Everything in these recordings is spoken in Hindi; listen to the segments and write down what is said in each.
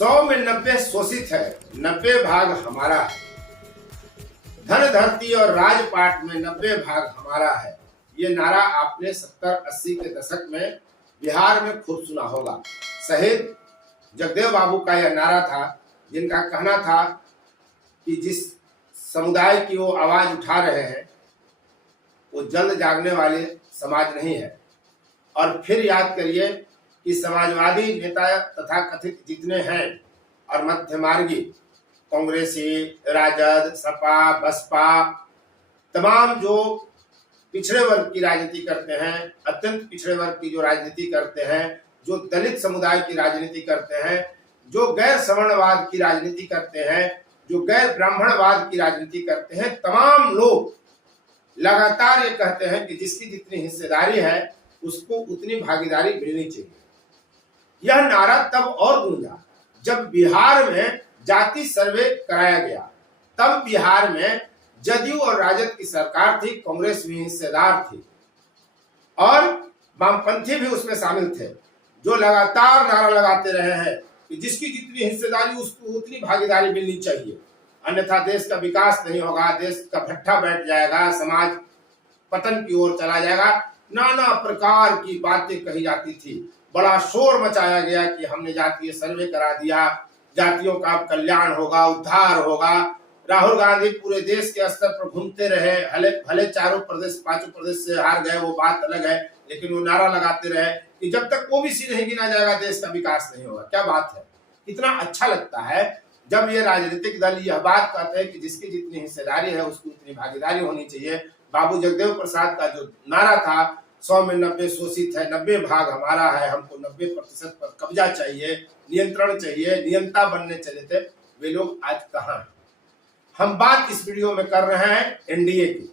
100 में 90 शोषित है, 90 भाग हमारा है। धन धरती और राजपाट में 90 भाग हमारा है। ये नारा आपने 70-80 के दशक में बिहार में खूब सुना होगा। शहीद जगदेव बाबू का यह नारा था, जिनका कहना था कि जिस समुदाय की वो आवाज उठा रहे हैं वो जल्द जागने वाले समाज नहीं है। और फिर याद करिए कि समाजवादी नेता तथा कथित जितने हैं और मध्यमार्गी कांग्रेसी, राजद, सपा, बसपा, तमाम जो पिछड़े वर्ग की राजनीति करते हैं, अत्यंत पिछड़े वर्ग की जो राजनीति करते हैं, जो दलित समुदाय की राजनीति करते हैं, जो गैर सवर्णवाद की राजनीति करते हैं, जो गैर ब्राह्मणवाद की राजनीति करते हैं, तमाम लोग लगातार ये कहते हैं कि जिसकी जितनी हिस्सेदारी है उसको उतनी भागीदारी मिलनी चाहिए। यह नारा तब और गूंजा जब बिहार में जाति सर्वे कराया गया। तब बिहार में जदयू और राजद की सरकार थी, कांग्रेस भी हिस्सेदार थी और वामपंथी भी उसमें शामिल थे, जो लगातार नारा लगाते रहे हैं कि जिसकी जितनी हिस्सेदारी उसको उतनी भागीदारी मिलनी चाहिए, अन्यथा देश का विकास नहीं होगा, देश का भट्ठा बैठ जाएगा, समाज पतन की ओर चला जाएगा। नाना प्रकार की बातें कही जाती थी। बड़ा शोर मचाया गया कि हमने जातीय सर्वे करा दिया, जातियों का कल्याण होगा, उद्धार होगा। राहुल गांधी पूरे देश के स्तर पर घूमते रहे, भले चारों प्रदेश, 5 प्रदेश से हार गए, वो बात अलग है, लेकिन वो नारा लगाते रहे कि जब तक ओबीसी नहीं गिना जाएगा देश का विकास नहीं होगा। क्या बात है, कितना अच्छा लगता है जब ये राजनीतिक दल यह बात कहते हैं कि जिसकी जितनी हिस्सेदारी है उसकी उतनी भागीदारी होनी चाहिए। बाबू जगदेव प्रसाद का जो नारा था, 100 में 90 शोषित है, 90 भाग हमारा है, हमको 90% पर कब्जा चाहिए, नियंत्रण चाहिए, नियंता बनने चले थे, वे लोग आज कहां हैं? हम बात इस वीडियो में कर रहे हैं एनडीए की।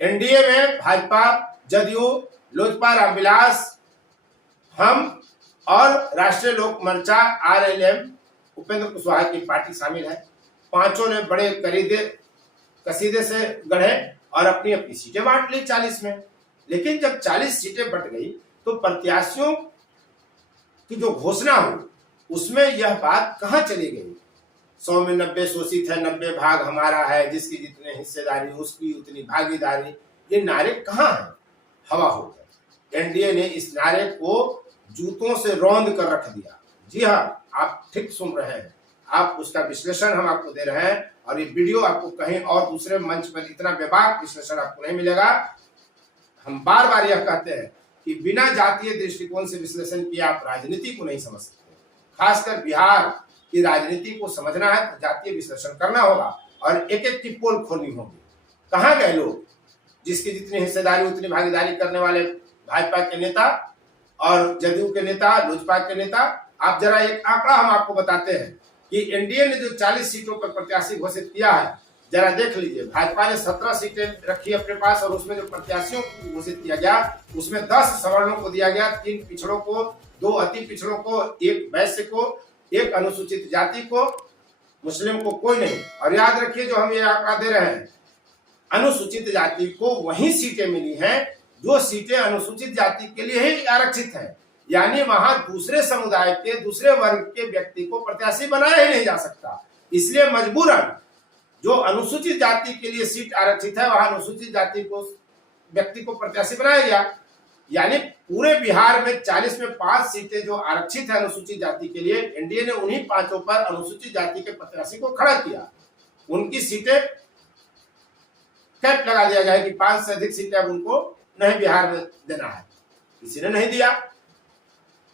एनडीए में भाजपा, जदयू, लोजपा, रामविलास, हम और राष्ट्रीय लोक मंच, आरएलएम, उपेंद्र कुशवाहा की पार्टी शामिल है। पांचों ने बड़े कसीदे से गढ़े और अपनी अपनी सीटें बांट ली 40 में। लेकिन जब 40 सीटें बट गई तो प्रत्याशियों की जो घोषणा हुई उसमें यह बात कहां चली गई? 100 में 90 शोषित है, 90 भाग हमारा है, जिसकी जितनी हिस्सेदारी उसकी उतनी भागीदारी, ये नारे कहां हैं? हवा हो गए। एनडीए ने इस नारे को जूतों से रौंद कर रख दिया। जी हाँ, आप ठीक सुन रहे हैं, आप उसका विश्लेषण हम आपको दे रहे हैं और ये वीडियो आपको कहीं और दूसरे मंच पर इतना बेबाक विश्लेषण आपको नहीं मिलेगा। हम बार बार यह कहते हैं कि बिना जातीय दृष्टिकोण से विश्लेषण किए आप राजनीति को नहीं समझ सकते। खासकर बिहार की राजनीति को समझना है तो जातीय विश्लेषण करना होगा और एक एक की पोल खोलनी होगी। कहां गए लोग जिसकी जितनी हिस्सेदारी उतनी भागीदारी करने वाले भाजपा के नेता और जदयू के नेता, लोजपा के नेता? आप जरा एक आंकड़ा हम आपको बताते हैं कि एनडीए ने जो 40 सीटों पर प्रत्याशी घोषित किया है, जरा देख लीजिए। भाजपा ने 17 सीटें रखी अपने पास और उसमें जो प्रत्याशियों को घोषित किया गया उसमें 10 सवर्णों को दिया गया, 3 पिछड़ों को, 2 अति पिछड़ों को, 1 वैश्य को, 1 अनुसूचित जाति को, मुस्लिम को कोई नहीं। और याद रखिए जो हम ये आंकड़ा दे रहे हैं, अनुसूचित जाति को वही सीटें मिली हैं जो सीटें अनुसूचित जाति के लिए ही आरक्षित है। यानी वहां दूसरे समुदाय के, दूसरे वर्ग के व्यक्ति को प्रत्याशी बनाया ही नहीं जा सकता। इसलिए मजबूरन जो अनुसूचित जाति के लिए सीट आरक्षित है वहां अनुसूचित जाति को व्यक्ति को प्रत्याशी बनाया गया। यानी पूरे बिहार में 40 में 5 सीटें जो आरक्षित है अनुसूचित जाति के लिए, एनडीए ने उन्हीं 5 पर अनुसूचित जाति के प्रत्याशी को खड़ा किया। उनकी सीटें कैप लगा दिया गया है कि 5 से अधिक सीटें अब उनको नहीं बिहार में देना है, किसी ने नहीं दिया।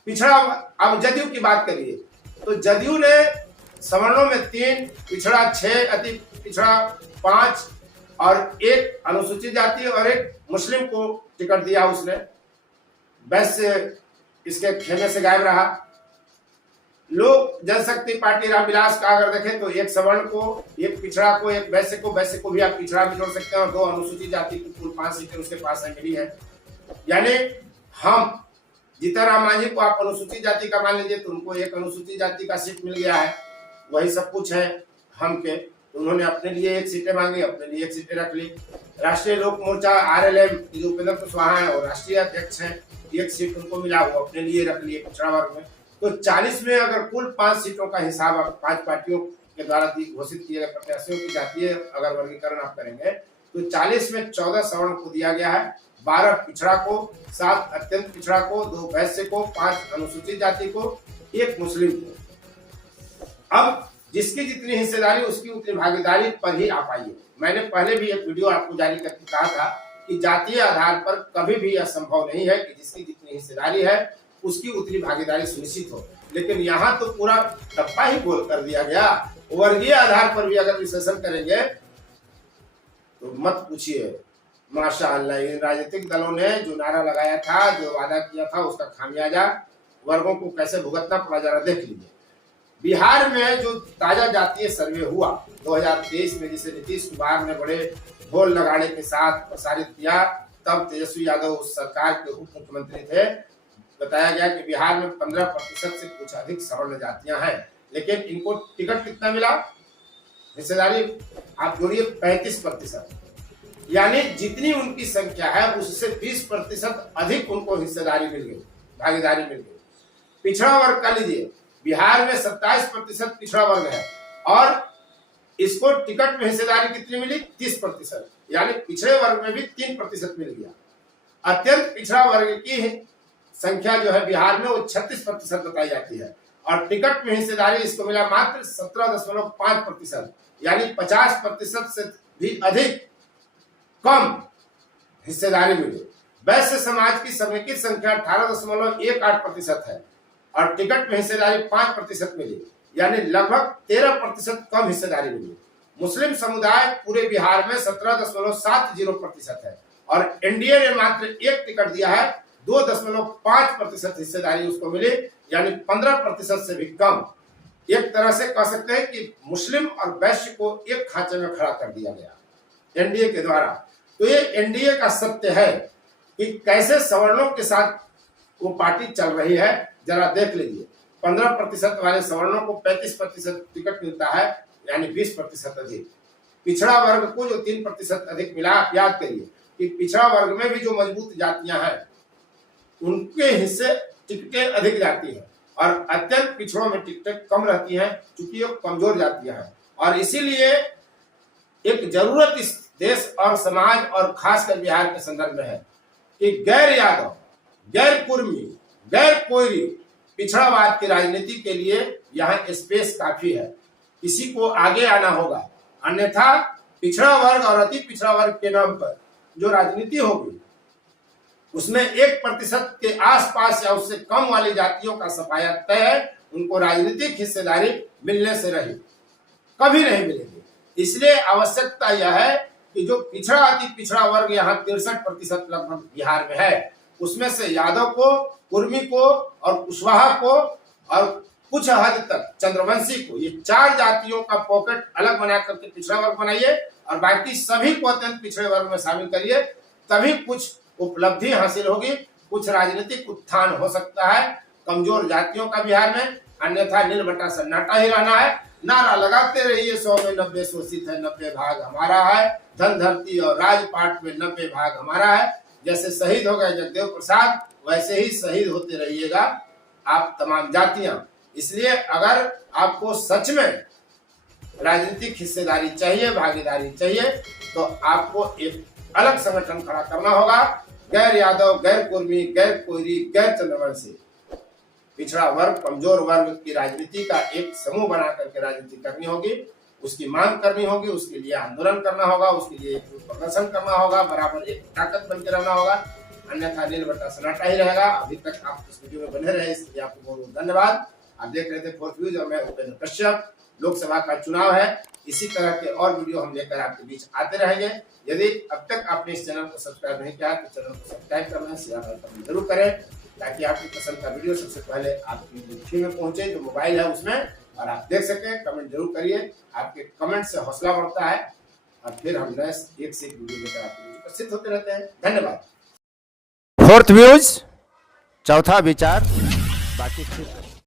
पिछड़ा, अब जदयू की बात करिए तो जदयू ने सवर्णों में 3, पिछड़ा 6, अति पिछड़ा 5 और 1 अनुसूचित जाति और 1 मुस्लिम को टिकट दिया उसने। वैश्य इसके खेमे से गायब रहा। लोक जनशक्ति पार्टी रामविलास का अगर देखें तो 1 सवर्ण को, 1 पिछड़ा को, 1 वैश्य को भी आप पिछड़ा भी जोड़ सकते हैं और 2 अनुसूचित जाति की कुल 5 सीटें उसके पास मिली है। यानी हम जीताराम मांझी को आप अनुसूचित जाति का मान लीजिए तो उनको 1 अनुसूचित जाति का सीट मिल गया है, वही सब कुछ है हम के। उन्होंने अपने लिए 1 सीटें मांगी, अपने लिए 1 सीटें रख ली। राष्ट्रीय लोक मोर्चा आरएलएम जो उपेंद्र कुशवाहा है और राष्ट्रीय अध्यक्ष हैं, 1 सीट उनको मिला, वो अपने लिए रख लिए पिछड़ा वर्ग में। तो 40 में अगर कुल 5 सीटों का हिसाब 5 पार्टियों के द्वारा घोषित किए गए प्रत्याशियों की जातीय अगर वर्गीकरण आप करेंगे तो 40 में 14 सवर्ण को दिया गया है, 12 पिछड़ा को, 7 अत्यंत पिछड़ा को, 2 वैश्य को, 5 अनुसूचित जाति को, 1 मुस्लिम को। अब जिसकी जितनी हिस्सेदारी उसकी उतनी भागीदारी पर ही आप आइए। मैंने पहले भी एक वीडियो आपको जारी करके कहा था कि जातीय आधार पर कभी भी यह संभव नहीं है कि जिसकी जितनी हिस्सेदारी है उसकी उतनी भागीदारी सुनिश्चित हो, लेकिन यहाँ तो पूरा टप्पा ही गोल कर दिया गया। वर्गीय आधार पर भी अगर विश्लेषण करेंगे तो मत पूछिए, माशाअल्लाह इन राजनीतिक दलों ने जो नारा लगाया था, जो वादा किया था, उसका खामियाजा वर्गों को कैसे भुगतना पड़ा जरा देख लीजिए। बिहार में जो ताजा जातीय सर्वे हुआ 2023 में, जिसे नीतीश कुमार ने बड़े ढोल नगाड़े के साथ प्रसारित किया, तब तेजस्वी यादव उस सरकार के उप मुख्यमंत्री थे। बताया गया कि बिहार में 15% से कुछ अधिक सवर्ण जातियां हैं, लेकिन इनको टिकट कितना मिला, हिस्सेदारी आप जोड़िए 35%, यानी जितनी उनकी संख्या है उससे 20% अधिक उनको हिस्सेदारी मिल गई, भागीदारी मिल गई। पिछड़ा वर्ग का लीजिए, बिहार में 27% पिछड़ा वर्ग है और इसको टिकट में हिस्सेदारी कितनी मिली, 30%, यानी पिछड़े वर्ग में भी 3% मिल गया। अत्यंत पिछड़ा वर्ग की संख्या जो है बिहार में वो 36% बताई जाती है और टिकट में हिस्सेदारी इसको मिला मात्र 17.5%, यानी 50% से भी अधिक कम हिस्सेदारी मिली। वैश्य समाज की समेकित संख्या 18.18% है और टिकट में हिस्सेदारी 5% मिली, यानी लगभग 13% कम हिस्सेदारी मिली। मुस्लिम समुदाय पूरे बिहार में 17.70% है और एनडीए ने मात्र 1 टिकट दिया है, 2.5% हिस्सेदारी उसको मिली, यानी 15% से भी कम। एक तरह से कह सकते हैं कि मुस्लिम और वैश्य को एक खांचे में खड़ा कर दिया गया एनडीए के द्वारा। तो ये एनडीए का सत्य है कि कैसे सवर्णों के साथ वो पार्टी चल रही है, जरा देख लीजिए। 15% वाले सवर्णों को 35% टिकट मिलता है, यानी 20% अधिक। पिछड़ा वर्ग को जो 3% अधिक मिला, आप याद करिए कि पिछड़ा वर्ग में भी जो मजबूत जातियां हैं उनके हिस्से टिकटें अधिक जाती हैं और अत्यंत पिछड़ों में टिकटें कम रहती हैं, चूंकि ये कमजोर जातियां हैं। और इसीलिए एक जरूरत इस देश और समाज और खासकर बिहार के संदर्भ में है कि गैर यादव, गैर कुर्मी, गैर कोयरी पिछड़ावाद की राजनीति के लिए यहाँ स्पेस काफी है। किसी को आगे आना होगा, अन्यथा पिछड़ा वर्ग और अति पिछड़ा वर्ग के नाम पर जो राजनीति होगी उसमें 1% के आसपास या उससे कम वाली जातियों का सफाया तय है। उनको राजनीतिक हिस्सेदारी मिलने से रही कभी नहीं मिलेगी। इसलिए आवश्यकता यह है कि जो पिछड़ा अति पिछड़ा वर्ग यहाँ 63% लगभग बिहार में है, उसमें से यादव को, कुर्मी को और कुशवाहा को और कुछ हद तक चंद्रवंशी को, ये 4 जातियों का पॉकेट अलग बना करके पिछड़ा वर्ग बनाइए और बाकी सभी को अत्यंत पिछड़े वर्ग में शामिल करिए, तभी कुछ उपलब्धि हासिल होगी, कुछ राजनीतिक उत्थान हो सकता है कमजोर जातियों का बिहार में। अन्यथा नीलबट्टा सन्नाटा ही रहना है। नारा लगाते रहिए 100 में 90 शोषित है, 90 भाग हमारा है, धन धरती और राजपाट में 90 भाग हमारा है। जैसे शहीद हो गए जगदेव प्रसाद, वैसे ही शहीद होते रहिएगा आप तमाम जातियां। इसलिए अगर आपको सच में राजनीतिक हिस्सेदारी चाहिए, भागीदारी चाहिए, तो आपको एक अलग संगठन खड़ा करना होगा। गैर यादव, गैर कुर्मी, गैर कोयरी, गैर चंद्रवंशी, पिछड़ा वर्ग, कमजोर वर्ग की राजनीति का एक समूह बना करके राजनीति करनी होगी, उसकी मांग करनी होगी, उसके लिए आंदोलन करना होगा, उसके लिए प्रदर्शन करना होगा, बराबर एक ताकत बन के रहना होगा। अन्यथा नीलबट्टा सन्नाटा ही रहेगा। अभी तक आप इस वीडियो में बने रहे, इसलिए आपको बहुत बहुत धन्यवाद। आप देख रहे थे फोर्थ व्यूज और मैं उपेंद्र कश्यप। लोकसभा का चुनाव है, इसी तरह के और वीडियो हम लेकर आपके बीच आते रहेंगे। यदि अब तक आपने इस चैनल को सब्सक्राइब नहीं किया तो चैनल को सब्सक्राइब करना, शेयर और कमेंट जरूर करें, ताकि आपकी पसंद का वीडियो सबसे पहले आपकी मुट्ठी में पहुंचे, जो मोबाइल है उसमें, और आप देख सकें। कमेंट जरूर करिए, आपके कमेंट से हौसला बढ़ता है और फिर हम नए एक से एक वीडियो लेकर आपके बीच उपस्थित होते रहते हैं। धन्यवाद। फोर्थ व्यूज, चौथा विचार, बाकी फिर